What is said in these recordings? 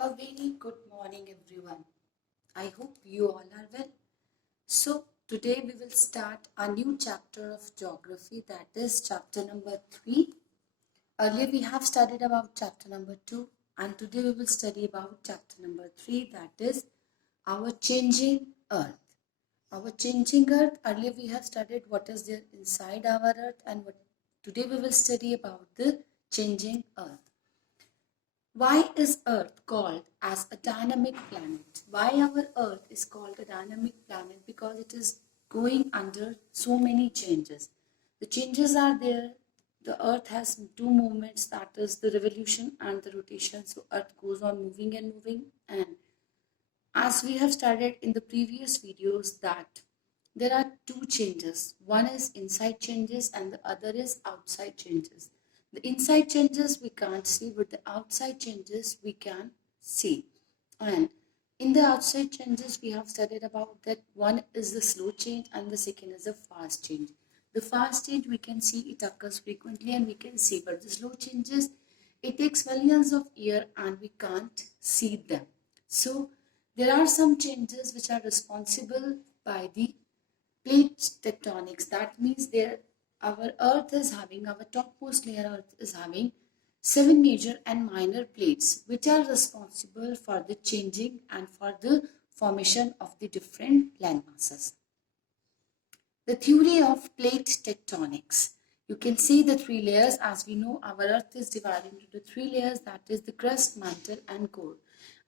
A very good morning, everyone. I hope you all are well. So, today we will start a new chapter of geography, that is chapter number 3. Earlier we have studied about chapter number 2, and today we will study about chapter number 3, that is our changing earth. Our changing earth, earlier we have studied what is there inside our earth, and today we will study about the changing earth. Why is Earth called as a dynamic planet? Why our Earth is called a dynamic planet? Because it is going under so many changes. The changes are there. The Earth has two movements, that is the revolution and the rotation. So Earth goes on moving and moving. And as we have studied in the previous videos, that there are two changes. One is inside changes and the other is outside changes. The inside changes we can't see, but the outside changes we can see. And in the outside changes, we have studied about that one is the slow change and the second is the fast change. The fast change we can see, it occurs frequently and we can see, but the slow changes, it takes millions of years and we can't see them. So there are some changes which are responsible by the plate tectonics. That means our earth is having, our topmost layer earth is having 7 major and minor plates which are responsible for the changing and for the formation of the different land masses. The theory of plate tectonics. You can see the three layers. As we know, our earth is divided into three layers, that is the crust, mantle and core.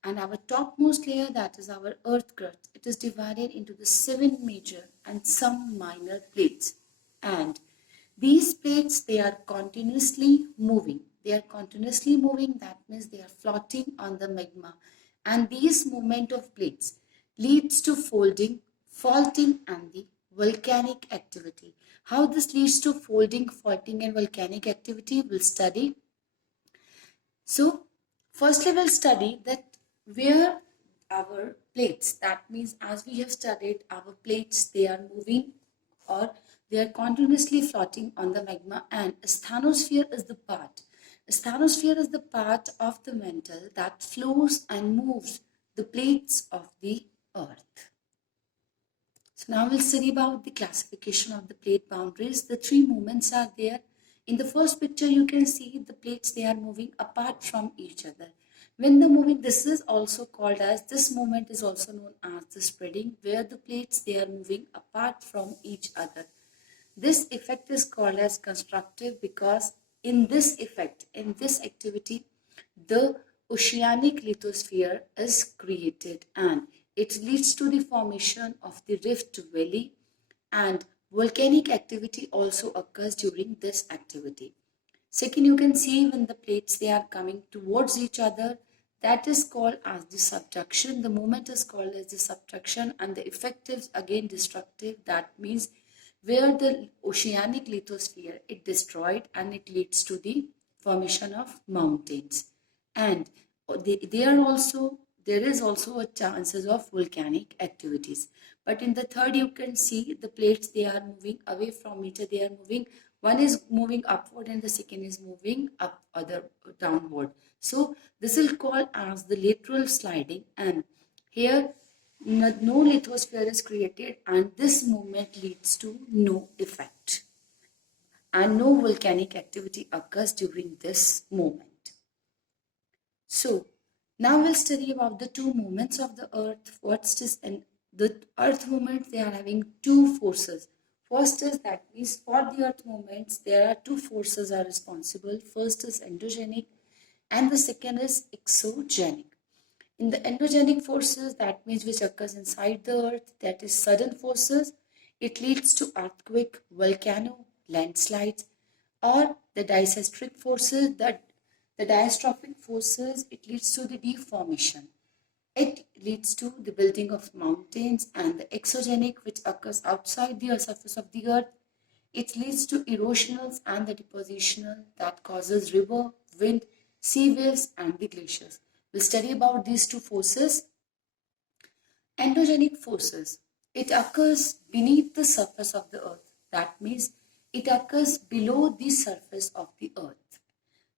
And our topmost layer, that is our earth crust, it is divided into the 7 major and some minor plates. And these plates, they are continuously moving. They are continuously moving, that means they are floating on the magma. And these movement of plates leads to folding, faulting and the volcanic activity. How this leads to folding, faulting and volcanic activity we'll study. So, firstly we'll study that where our plates, that means as we have studied, our plates, they are moving or they are continuously floating on the magma, and asthenosphere is the part. Asthenosphere is the part of the mantle that flows and moves the plates of the earth. So now we'll study about the classification of the plate boundaries. The three movements are there. In the first picture, you can see the plates, they are moving apart from each other. When the moving, this is also called as, this movement is also known as the spreading, where the plates, they are moving apart from each other. This effect is called as constructive because in this effect, in this activity, the oceanic lithosphere is created and it leads to the formation of the rift valley, and volcanic activity also occurs during this activity. Second, you can see when the plates, they are coming towards each other, that is called as the subduction. The movement is called as the subduction and the effect is again destructive. That means where the oceanic lithosphere is destroyed and it leads to the formation of mountains. And there is also a chances of volcanic activities. But in the third, you can see the plates, they are moving away from each other. They are moving, one is moving upward and the second is moving up, other downward. So this is called as the lateral sliding, and here no lithosphere is created and this movement leads to no effect and no volcanic activity occurs during this movement. So now we'll study about the two movements of the earth. What's this? And the earth movement, they are having two forces. First is, that means for the earth movements, there are two forces are responsible. First is endogenic and the second is exogenic. In the endogenic forces, that means which occurs inside the earth, that is sudden forces, it leads to earthquake, volcano, landslides, or the diastatic forces, that the diastrophic forces, it leads to the deformation. It leads to the building of mountains, and the exogenic, which occurs outside the surface of the earth, it leads to erosionals and the depositional, that causes river, wind, sea waves and the glaciers. We'll study about these two forces. Endogenic forces, it occurs beneath the surface of the earth. That means it occurs below the surface of the earth.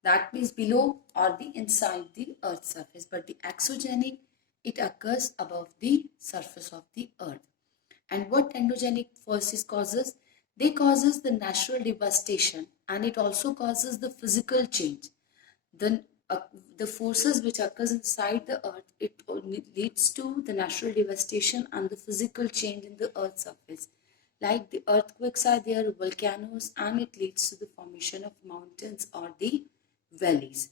That means below or the inside the earth's surface. But the exogenic, it occurs above the surface of the earth. And what endogenic forces causes? They causes the natural devastation, and it also causes the physical change. The forces which occurs inside the earth, it leads to the natural devastation and the physical change in the earth's surface. Like the earthquakes are there, volcanoes, and it leads to the formation of mountains or the valleys.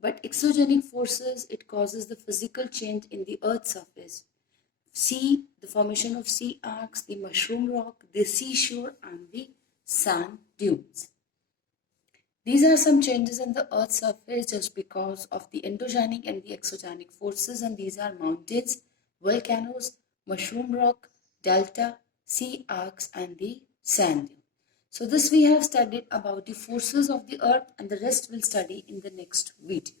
But exogenic forces, it causes the physical change in the earth's surface. Sea, the formation of sea arcs, the mushroom rock, the seashore, and the sand dunes. These are some changes in the earth's surface just because of the endogenic and the exogenic forces, and these are mountains, volcanoes, mushroom rock, delta, sea arcs, and the sand dune. So this we have studied about the forces of the earth, and the rest we'll study in the next video.